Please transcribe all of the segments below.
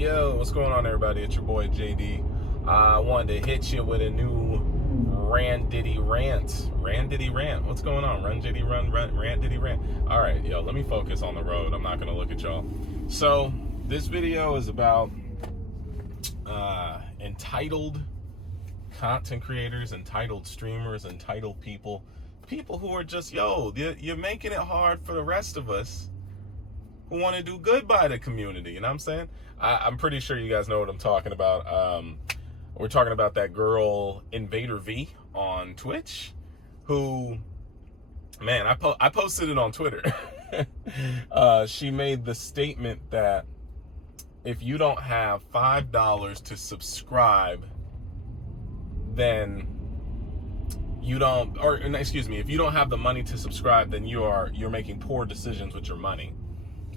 Yo, what's going on, everybody? It's your boy JD. I wanted to hit you with a new runDDD rant. What's going on? runJDrun, runDDD rant. All right, yo, let me focus on the road. I'm not gonna look at y'all. So this video is about entitled content creators, entitled streamers, entitled people who are just, yo, you're making it hard for the rest of us who want to do good by the community. You know what I'm saying? I'm pretty sure you guys know what I'm talking about. We're talking about that girl Invader V on Twitch, who, man, I posted it on Twitter. She made the statement that if you don't have $5 to subscribe, then you don't, or excuse me, if you don't have the money to subscribe, then you're making poor decisions with your money.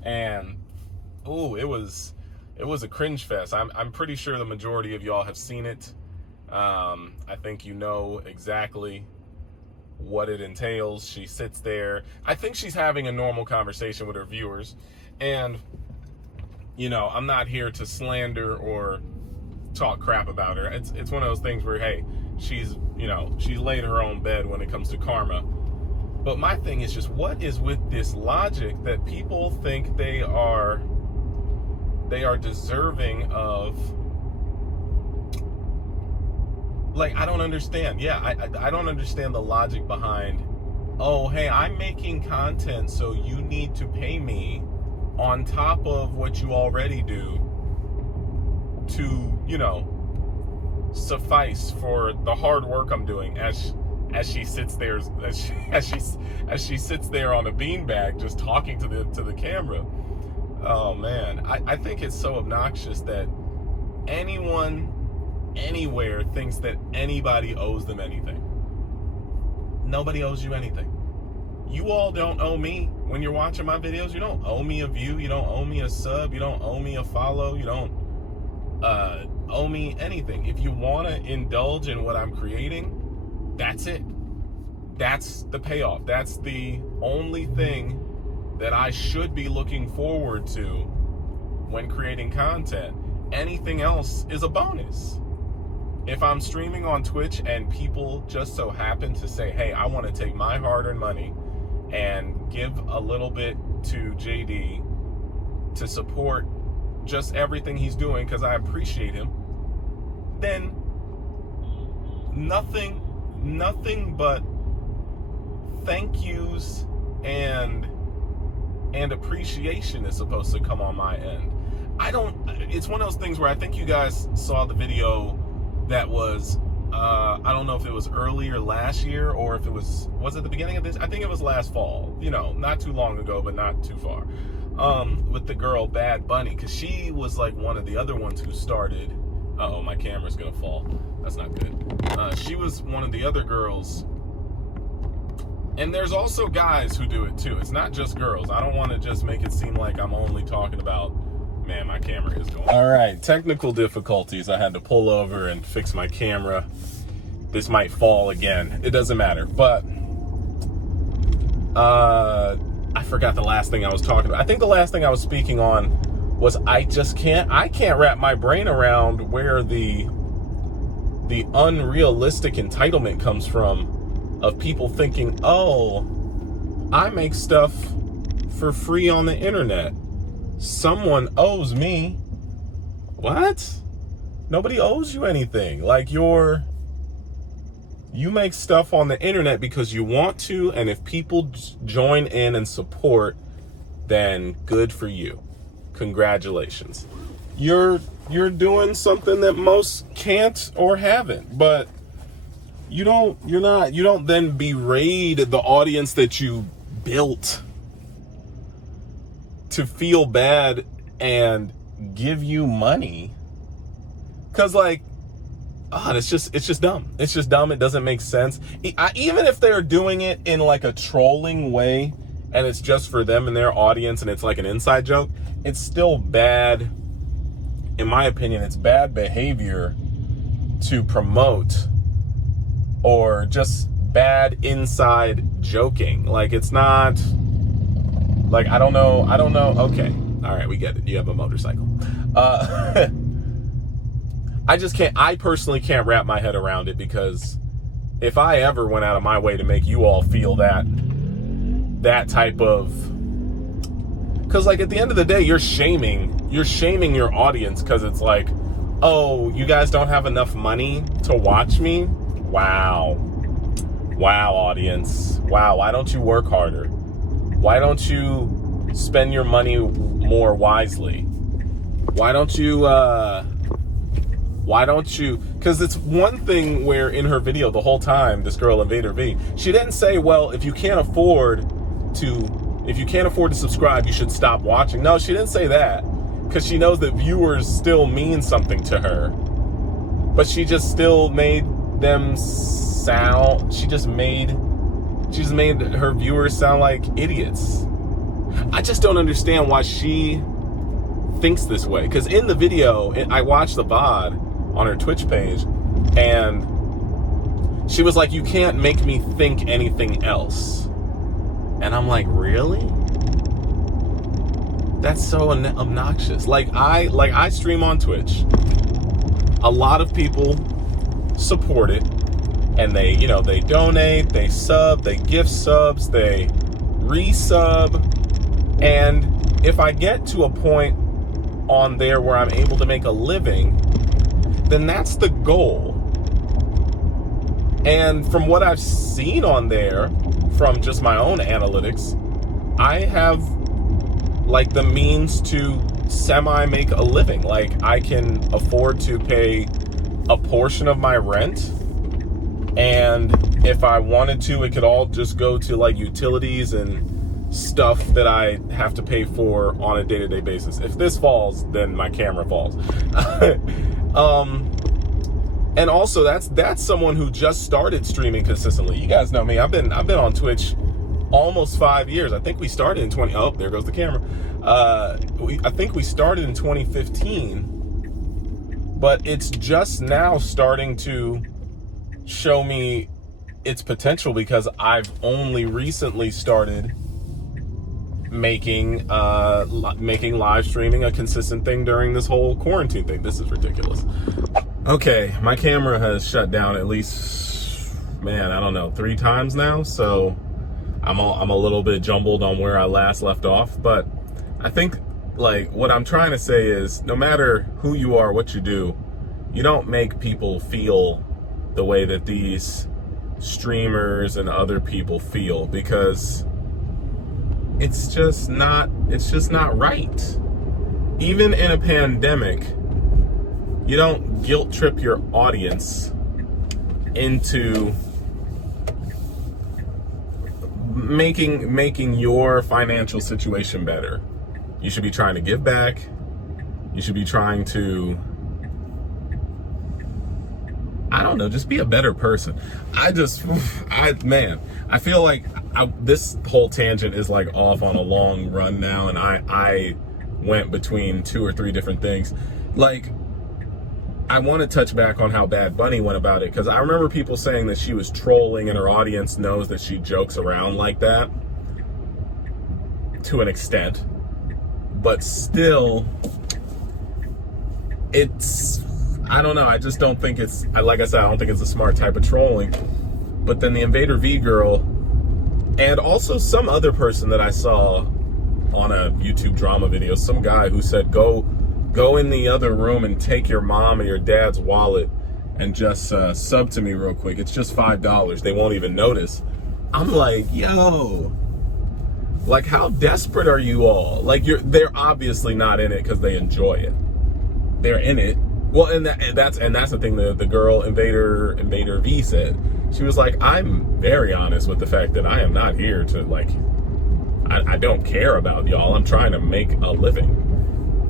And ooh, it was a cringe fest. I'm pretty sure the majority of y'all have seen it. I think you know exactly what it entails. She sits there. I think she's having a normal conversation with her viewers. And, you know, I'm not here to slander or talk crap about her. It's one of those things where, hey, she's laid her own bed when it comes to karma. But my thing is just, what is with this logic that people think they are deserving of? Like, I don't understand. Yeah, I don't understand the logic behind, oh, hey, I'm making content, so you need to pay me on top of what you already do to, you know, suffice for the hard work I'm doing, as she sits there, as she sits there on a beanbag just talking to the camera. Oh man, I think it's so obnoxious that anyone anywhere thinks that anybody owes them anything. Nobody owes you anything. You all don't owe me when you're watching my videos. You don't owe me a view. You don't owe me a sub. You don't owe me a follow. You don't owe me anything. If you want to indulge in what I'm creating, that's it. That's the payoff. That's the only thing that I should be looking forward to when creating content. Anything else is a bonus. If I'm streaming on Twitch and people just so happen to say, hey, I want to take my hard-earned money and give a little bit to JD to support just everything he's doing because I appreciate him, then nothing but thank yous and appreciation is supposed to come on my end. It's one of those things where I think you guys saw the video that was, I don't know if it was earlier last year or if it was it the beginning of this? I think it was last fall, you know, not too long ago, but not too far, with the girl Bad Bunny, because she was like one of the other ones who started, uh-oh, my camera's gonna fall. That's not good. She was one of the other girls. And there's also guys who do it too. It's not just girls. I don't want to just make it seem like I'm only talking about, man, my camera is going. All right, technical difficulties. I had to pull over and fix my camera. This might fall again. It doesn't matter. But I forgot the last thing I was talking about. I think the last thing I was speaking on was I can't wrap my brain around where the unrealistic entitlement comes from of people thinking, oh, I make stuff for free on the internet. Someone owes me. What? Nobody owes you anything. Like, you make stuff on the internet because you want to, and if people join in and support, then good for you. Congratulations. You're doing something that most can't or haven't, but you don't then berate the audience that you built to feel bad and give you money. Cause like, it's just dumb. It's just dumb. It doesn't make sense. Even if they're doing it in like a trolling way and it's just for them and their audience and it's like an inside joke, it's still bad. In my opinion, it's bad behavior to promote or just bad inside joking. Like, it's not like, I don't know. Okay. All right. We get it. You have a motorcycle. I personally can't wrap my head around it, because if I ever went out of my way to make you all feel that type of, because like at the end of the day, you're shaming your audience, because it's like, oh, you guys don't have enough money to watch me? Wow, audience. Wow, why don't you work harder? Why don't you spend your money more wisely? Why don't you, because it's one thing where in her video the whole time, this girl Invader V, she didn't say, well, if you can't afford to subscribe, you should stop watching. No, she didn't say that, because she knows that viewers still mean something to her. But she just still made them sound, she just made her viewers sound like idiots. I just don't understand why she thinks this way. Because in the video, I watched the VOD on her Twitch page, and she was like, you can't make me think anything else. And I'm like, really? That's so obnoxious. Like I stream on Twitch. A lot of people support it, and they donate, they sub, they gift subs, they resub. And if I get to a point on there where I'm able to make a living, then that's the goal. And from what I've seen on there, from just my own analytics, I have like the means to semi make a living. Like I can afford to pay a portion of my rent, and if I wanted to, it could all just go to like utilities and stuff that I have to pay for on a day-to-day basis. If this falls, then my camera falls. And also that's someone who just started streaming consistently. You guys know me. I've been on Twitch almost 5 years. I think we started in oh, there goes the camera. I think we started in 2015, but it's just now starting to show me its potential, because I've only recently started making live streaming a consistent thing during this whole quarantine thing. This is ridiculous. Okay, my camera has shut down at least, man, I don't know, 3 times now, so I'm a little bit jumbled on where I last left off. But I think, like, what I'm trying to say is, no matter who you are, what you do, you don't make people feel the way that these streamers and other people feel, because it's just not right. Even in a pandemic, you don't guilt trip your audience into making your financial situation better. You should be trying to give back. You should be trying to, I don't know, just be a better person. I feel like this whole tangent is like off on a long run now, and I went between 2 or 3 different things. Like, I want to touch back on how Bad Bunny went about it, because I remember people saying that she was trolling and her audience knows that she jokes around like that to an extent. But still, I don't know, I just don't think it's, like I said, I don't think it's a smart type of trolling. But then the Invader V girl, and also some other person that I saw on a YouTube drama video, some guy who said, go in the other room and take your mom or your dad's wallet and just sub to me real quick. It's just $5. They won't even notice. I'm like, yo, like, how desperate are you all? Like, they're obviously not in it because they enjoy it. They're in it. Well, and that's the thing the girl Invader V said. She was like, I'm very honest with the fact that I am not here to, like, I don't care about y'all. I'm trying to make a living,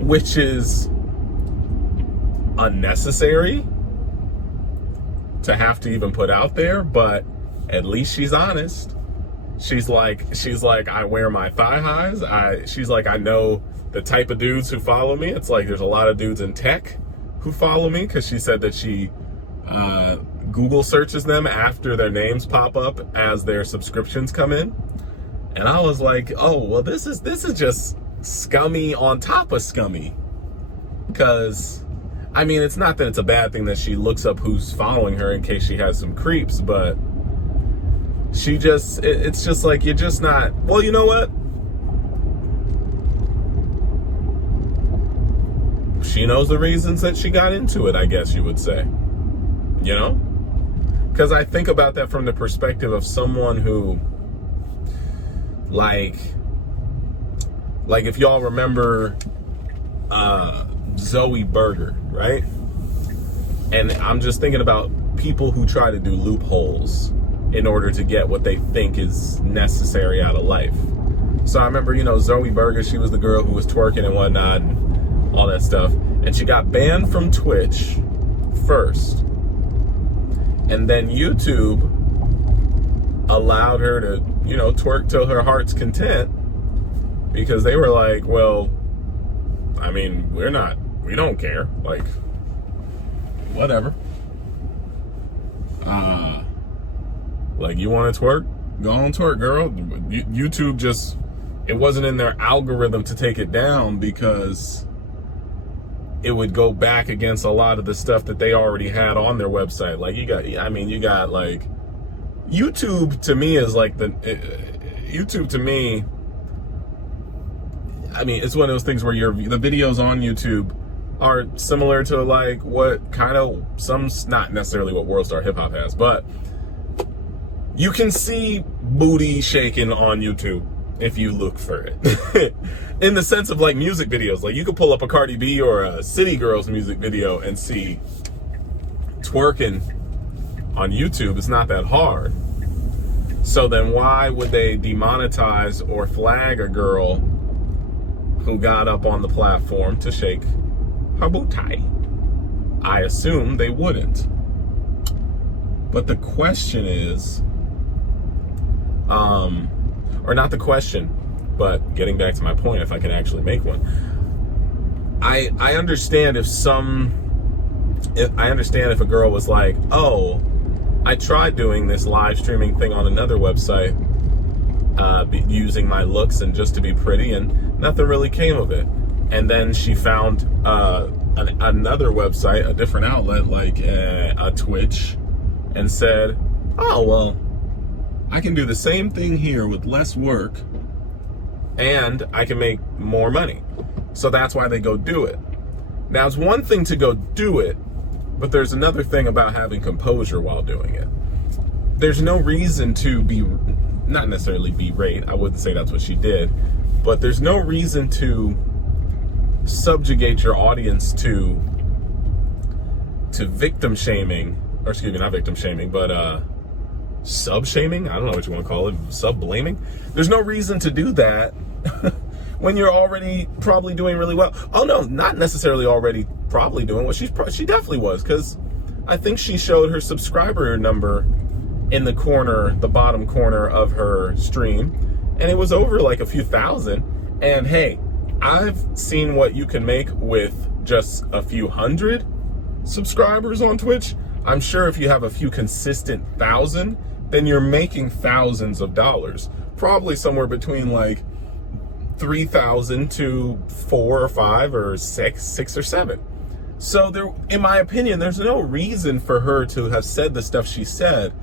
which is unnecessary to have to even put out there, but at least she's honest. She's like, I wear my thigh highs. She's like, I know the type of dudes who follow me. It's like, there's a lot of dudes in tech who follow me, because she said that she Google searches them after their names pop up as their subscriptions come in. And I was like, oh, well, this is just scummy on top of scummy. Because, I mean, it's not that it's a bad thing that she looks up who's following her in case she has some creeps, but she just, it's just like, you're just not, well, you know what? She knows the reasons that she got into it, I guess you would say. You know? Because I think about that from the perspective of someone who, like if y'all remember Zoe Burger, right? And I'm just thinking about people who try to do loopholes in order to get what they think is necessary out of life. So I remember, you know, Zoe Burger, she was the girl who was twerking and whatnot and all that stuff. And she got banned from Twitch first. And then YouTube allowed her to, you know, twerk till her heart's content, because they were like, well, I mean, we don't care. Like, whatever. Like, you want to twerk? Go on twerk, girl. YouTube just, it wasn't in their algorithm to take it down because it would go back against a lot of the stuff that they already had on their website. Like, you got like, YouTube to me is like YouTube to me, I mean, it's one of those things where the videos on YouTube are similar to like what kind of, not necessarily what World Star Hip Hop has, but you can see booty shaking on YouTube if you look for it. In the sense of like music videos, like you could pull up a Cardi B or a City Girls music video and see twerking on YouTube. It's not that hard. So then why would they demonetize or flag a girl who got up on the platform to shake her booty? I assume they wouldn't. But the question is, or not the question, but getting back to my point, if I can actually make one, I understand if a girl was like, oh, I tried doing this live streaming thing on another website, using my looks and just to be pretty, and nothing really came of it. And then she found another website, a different outlet, like a Twitch, and said, oh, well, I can do the same thing here with less work, and I can make more money. So that's why they go do it. Now, it's one thing to go do it, but there's another thing about having composure while doing it. There's no reason to be, not necessarily berate, I wouldn't say that's what she did, but there's no reason to subjugate your audience to victim shaming, or excuse me, not victim shaming, but sub-shaming? I don't know what you want to call it, sub-blaming? There's no reason to do that when you're already probably doing really well. Oh no, not necessarily already probably doing what she definitely was, because I think she showed her subscriber number in the corner, the bottom corner of her stream, and it was over like a few thousand. And hey, I've seen what you can make with just a few hundred subscribers on Twitch. I'm sure if you have a few consistent thousand, then you're making thousands of dollars. Probably somewhere between like 3,000 to 4 or 5 or 6 or 7. So there, in my opinion, there's no reason for her to have said the stuff she said.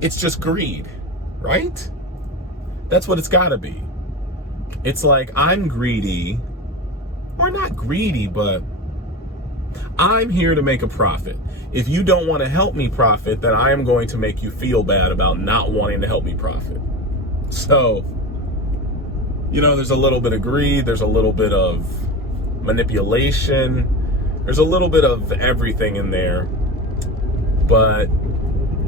It's just greed, right? That's what it's gotta be. It's like, I'm greedy, or not greedy, but I'm here to make a profit. If you don't want to help me profit, then I am going to make you feel bad about not wanting to help me profit. So, you know, there's a little bit of greed, there's a little bit of manipulation, there's a little bit of everything in there. But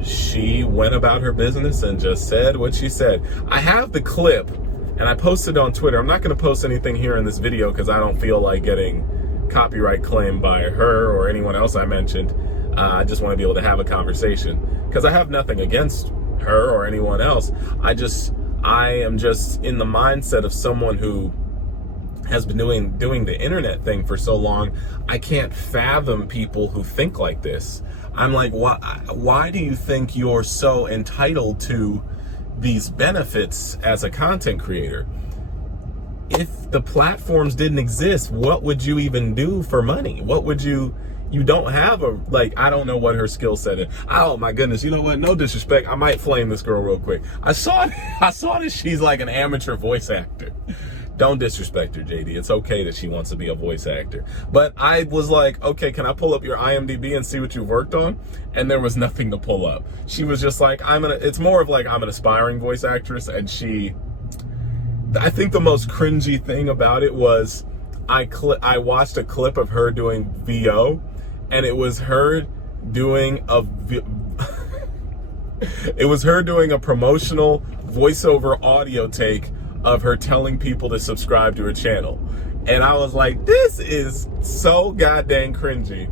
she went about her business and just said what she said. I have the clip, and I posted it on Twitter. I'm not going to post anything here in this video because I don't feel like getting copyright claim by her or anyone else I mentioned. I just want to be able to have a conversation because I have nothing against her or anyone else. I am just in the mindset of someone who has been doing the internet thing for so long. I can't fathom people who think like this. I'm like, why do you think you're so entitled to these benefits as a content creator? if the platforms didn't exist, what would you even do for money? What would you don't have a, like, I don't know what her skill set is. Oh my goodness, you know what? No disrespect. I might flame this girl real quick. I saw that she's like an amateur voice actor. Don't disrespect her, JD. It's okay that she wants to be a voice actor. But I was like, okay, can I pull up your IMDb and see what you've worked on? And there was nothing to pull up. She was just like, it's more of like, I'm an aspiring voice actress. And I think the most cringy thing about it was I watched a clip of her doing VO, and it was her doing a promotional voiceover audio take of her telling people to subscribe to her channel. And I was like, this is so goddamn cringy.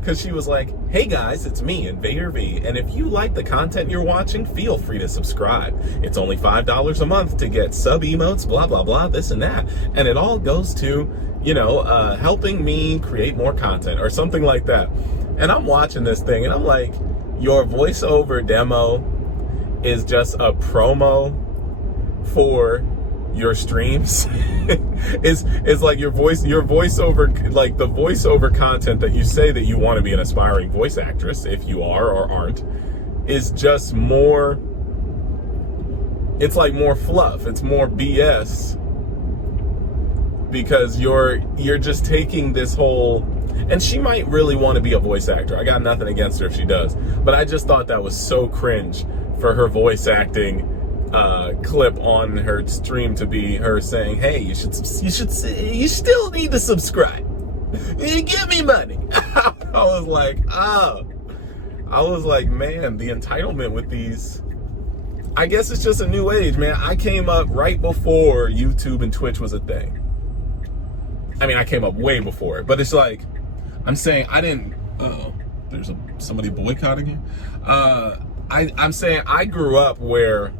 Because she was like, hey guys, it's me, Invader V, and if you like the content you're watching, feel free to subscribe. It's only $5 a month to get sub emotes, blah, blah, blah, this and that. And it all goes to, you know, helping me create more content or something like that. And I'm watching this thing and I'm like, your voiceover demo is just a promo for your streams. It's like your voiceover, like the voiceover content that you say that you want to be an aspiring voice actress, if you are or aren't, is just more, it's like more fluff, it's more BS, because you're just taking this whole, and she might really want to be a voice actor. I got nothing against her if she does, but I just thought that was so cringe for her voice acting clip on her stream to be her saying, hey, you still need to subscribe. Give me money. I was like, man, the entitlement with these, I guess it's just a new age, man. I came up right before YouTube and Twitch was a thing. I mean, I came up way before it, but it's like, I'm saying I didn't, there's somebody boycotting you. I'm saying I grew up where,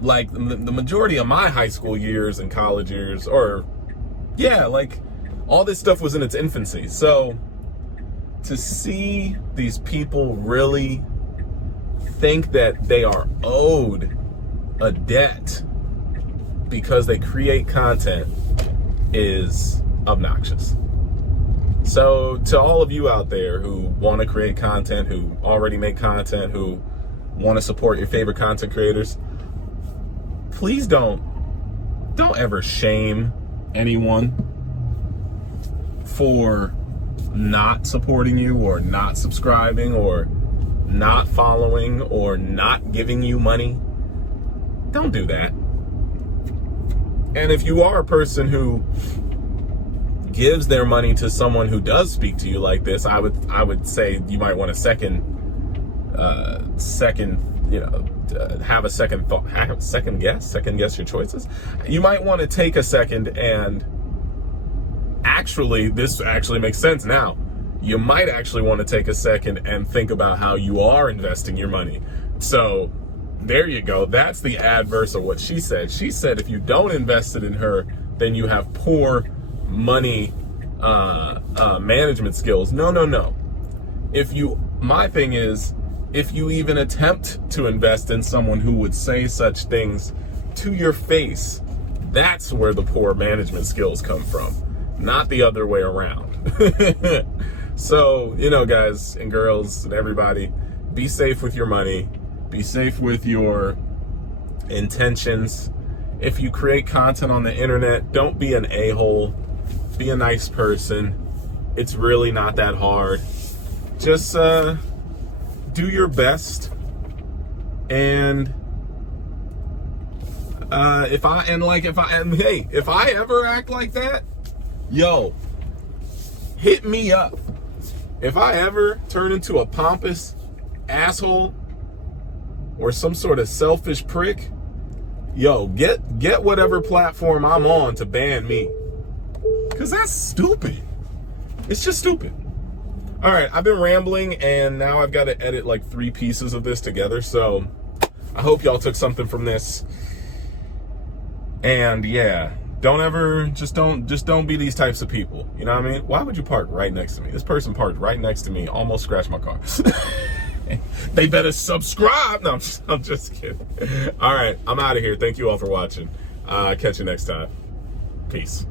like, the majority of my high school years and college years, or yeah, like all this stuff was in its infancy. So to see these people really think that they are owed a debt because they create content is obnoxious. So to all of you out there who want to create content, who already make content, who want to support your favorite content creators, please don't ever shame anyone for not supporting you or not subscribing or not following or not giving you money. Don't do that. And if you are a person who gives their money to someone who does speak to you like this, I would say you might want to second guess your choices. You might want to take a second and this actually makes sense now. You might actually want to take a second and think about how you are investing your money. So there you go. That's the adverse of what she said. She said if you don't invest it in her, then you have poor money management skills. No. My thing is, if you even attempt to invest in someone who would say such things to your face, that's where the poor management skills come from, not the other way around. So, guys and girls and everybody, be safe with your money. Be safe with your intentions. If you create content on the internet, don't be an a-hole. Be a nice person. It's really not that hard. Just do your best. And if I ever act like that, yo, hit me up. If I ever turn into a pompous asshole or some sort of selfish prick, yo, get whatever platform I'm on to ban me. Because that's stupid. It's just stupid. All right, I've been rambling, and now I've got to edit like 3 pieces of this together. So I hope y'all took something from this. And yeah, just don't be these types of people. You know what I mean? Why would you park right next to me? This person parked right next to me, almost scratched my car. They better subscribe. No, I'm just kidding. All right, I'm out of here. Thank you all for watching. Catch you next time. Peace.